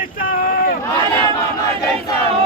कैसा हो हमारा मामा कैसा हो